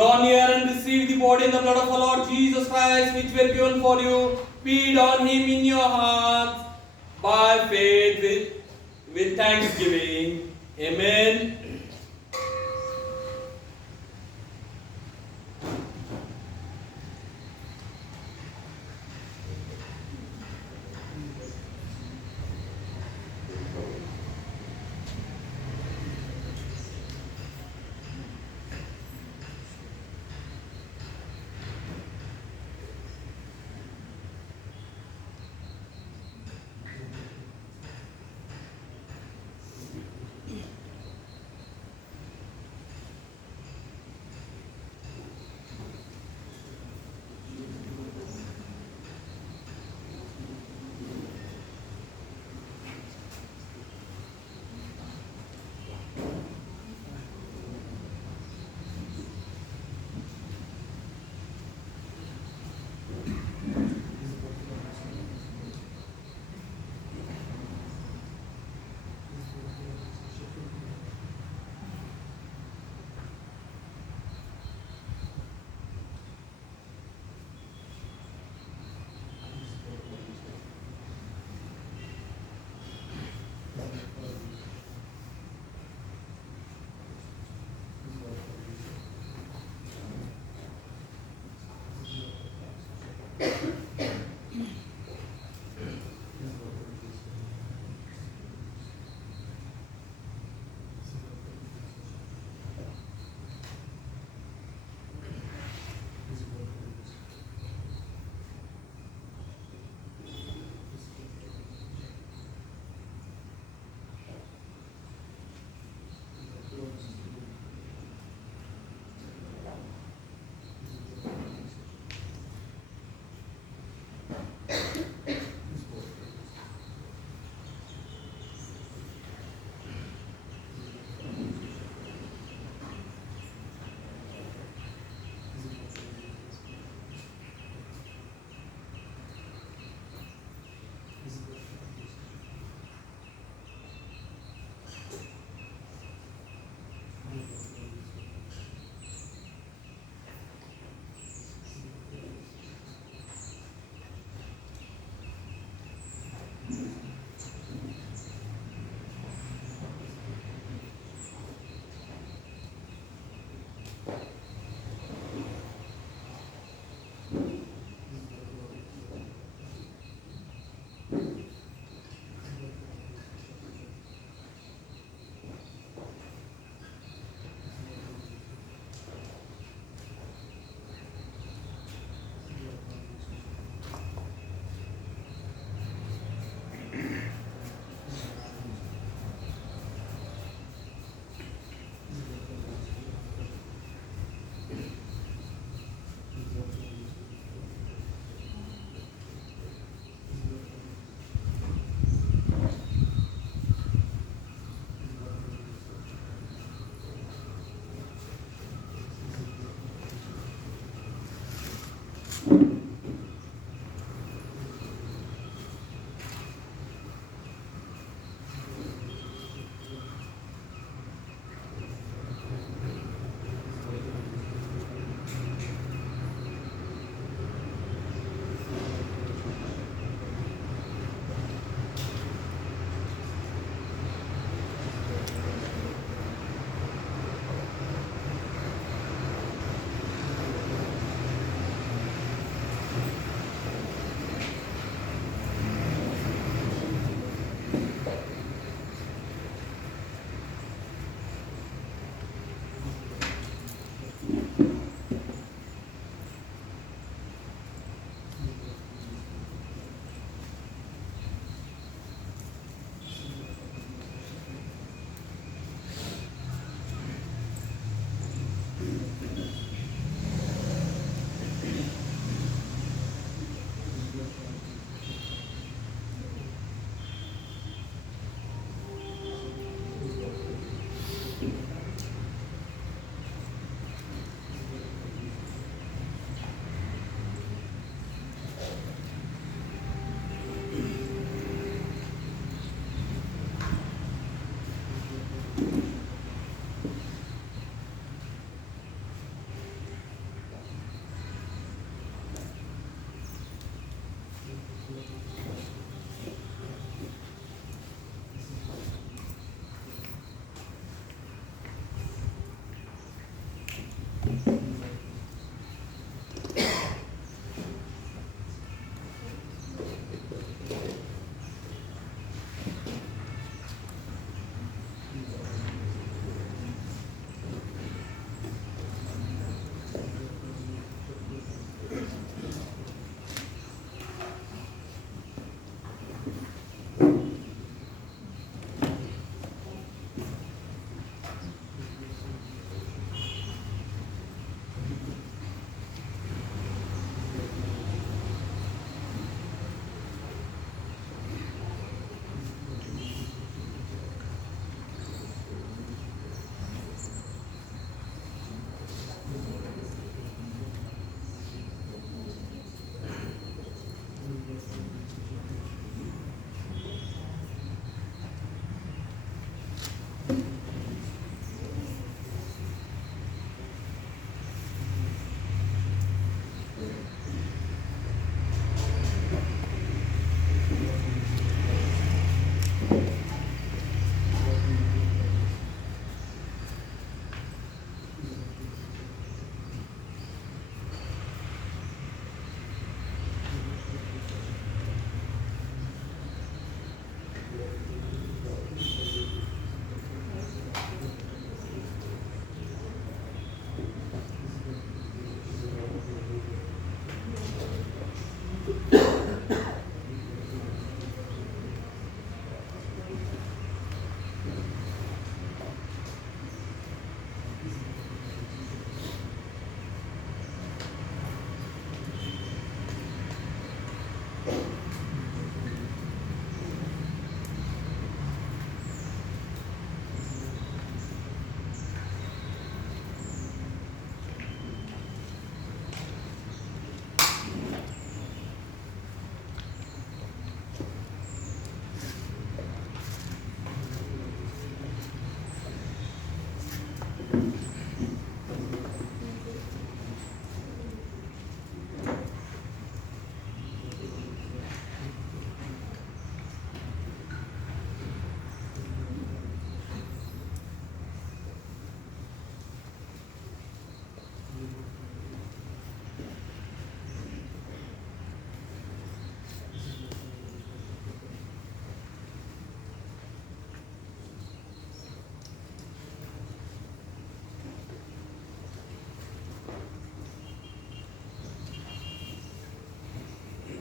Draw near and receive the body and the blood of our Lord Jesus Christ, which were given for you. Feed on him in your hearts by faith with thanksgiving. Amen.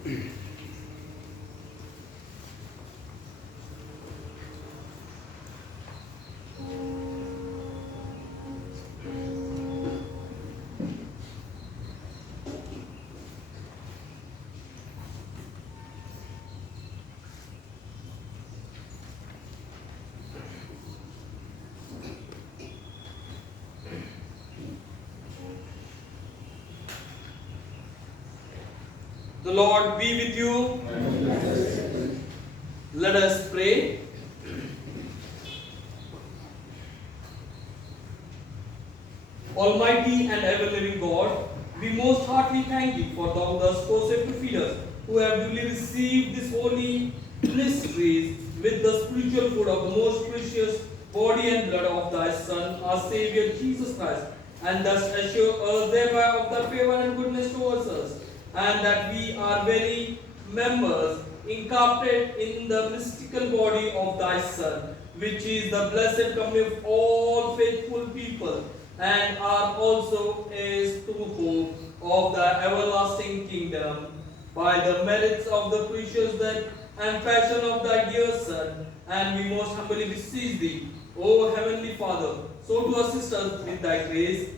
The Lord be with you. Let us pray. Almighty and ever-living God, we most heartily thank Thee for Thou thus causest to feed us, who have duly received this holy mysteries with the spiritual food of the most precious body and blood of Thy Son, our Savior Jesus Christ, and thus assure us thereby of Thy favor and goodness towards us, and that we are very members incarnate in the mystical body of Thy Son, which is the blessed company of all faithful people, and are also heirs to hope of the everlasting kingdom, by the merits of the precious death and passion of Thy dear Son. And we most humbly beseech Thee, O Heavenly Father, so to assist us with Thy grace,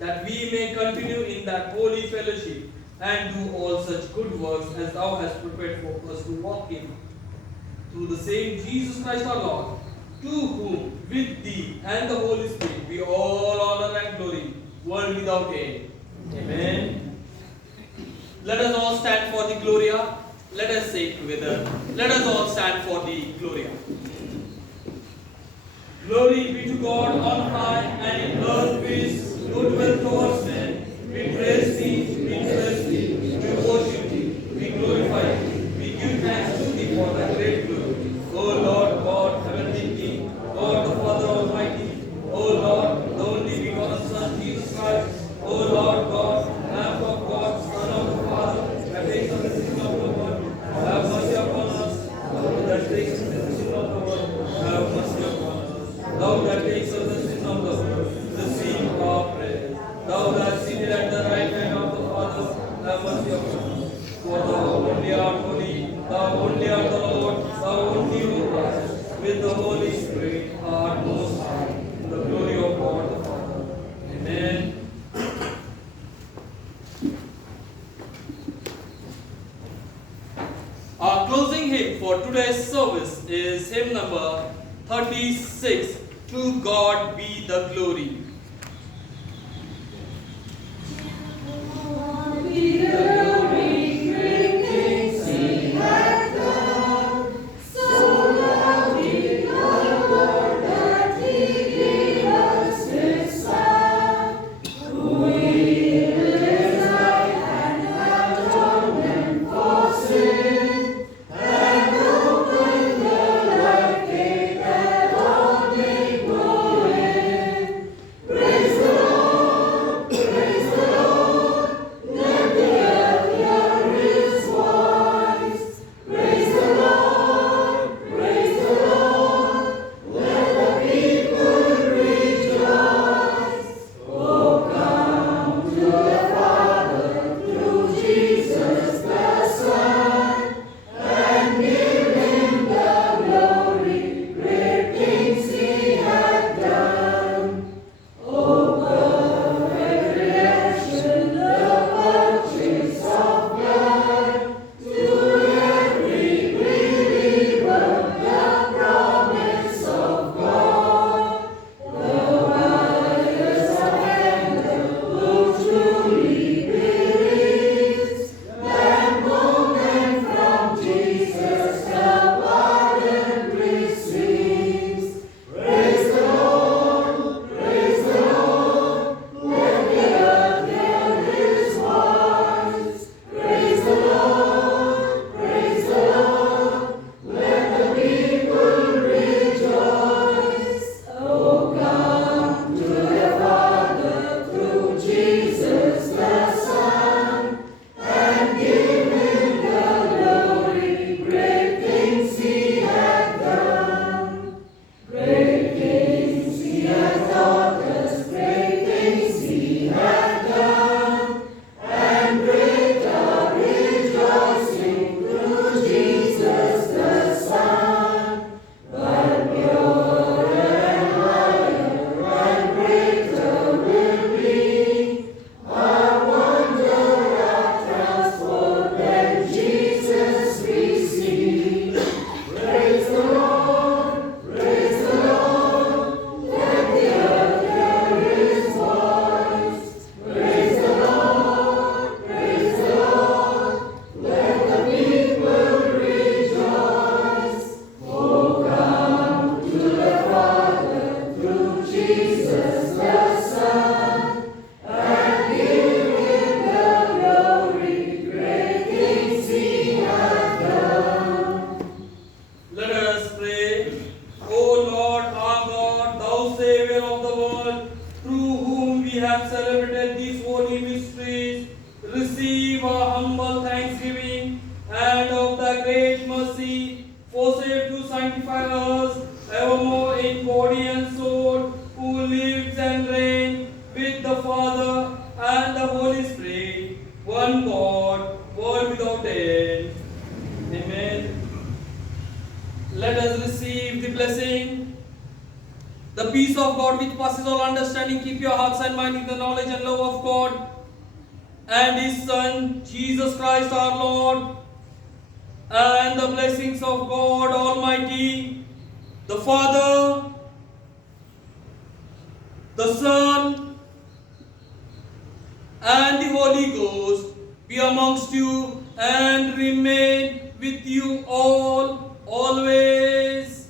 that we may continue in that holy fellowship and do all such good works as Thou hast prepared for us to walk in. Through the same Jesus Christ our Lord, to whom, with Thee and the Holy Spirit, be all honor and glory, world without end. Amen. Let us all stand for the Gloria. Let us say it together. Let us all stand for the Gloria. Glory be to God on high, and in earth peace, goodwill towards men. We praise Thee, we praise Thee, we worship Thee, we glorify Thee, we give thanks to Thee for Thy great glory. O Lord God, heavenly King, God the Father Almighty, O Lord, the only begotten Son, Jesus Christ, O Lord God, Lamb of God, Son of the Father, that takes away the sin of the world, have mercy upon us. Thou that takes away the sin of the world, have mercy upon us. Thou that takes away the sin of the world, receive our prayer. Thou that sittest at the right hand of the Father, have mercy upon us. For Thou only art holy, Thou only art the Lord, Thou only, O Christ, with the Holy Spirit, art most high, in the glory of God the Father. Amen. Our closing hymn for today's service is hymn number 36, To God Be the Glory. one God, world without end. Amen. Let us receive the blessing. The peace of God which passes all understanding, keep your hearts and minds in the knowledge and love of God and His Son, Jesus Christ our Lord, and the blessings of God Almighty, the Father, the Son, and the Holy Ghost be amongst you and remain with you all always.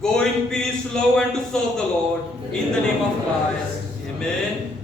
Go in peace to love and to serve the Lord in the name of Christ. Amen.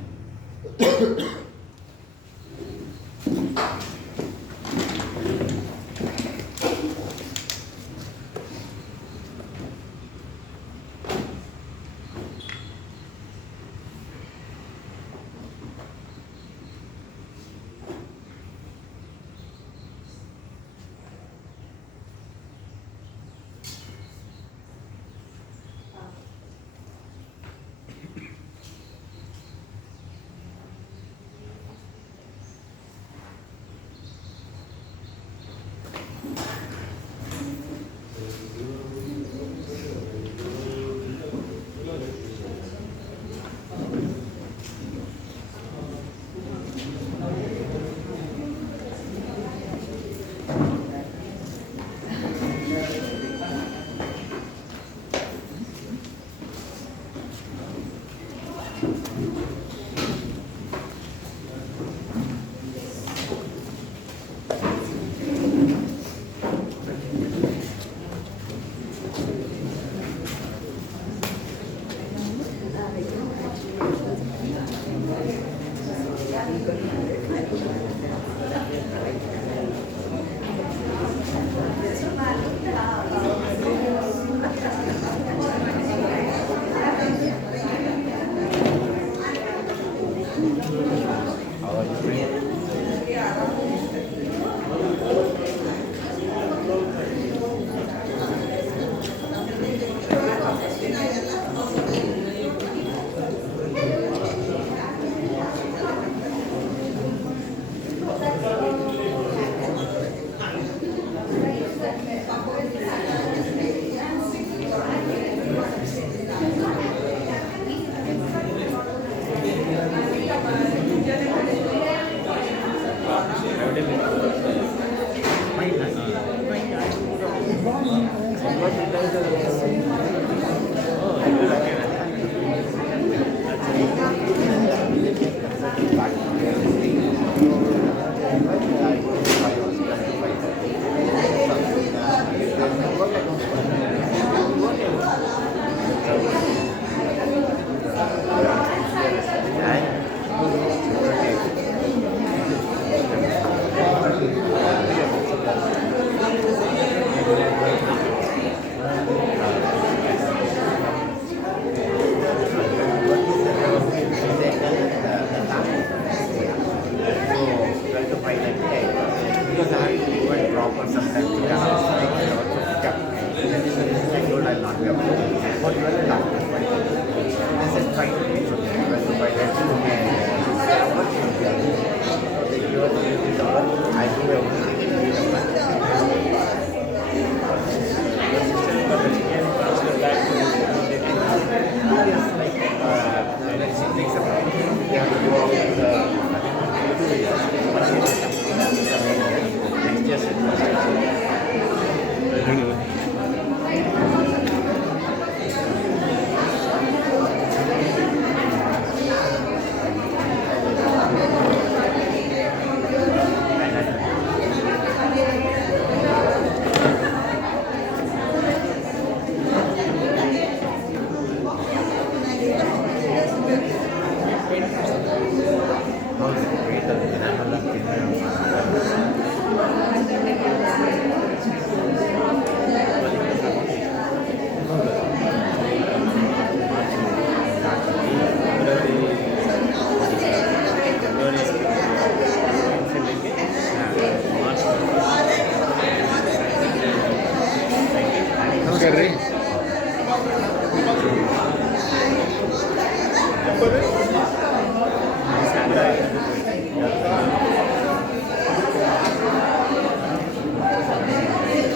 कर रहे हैं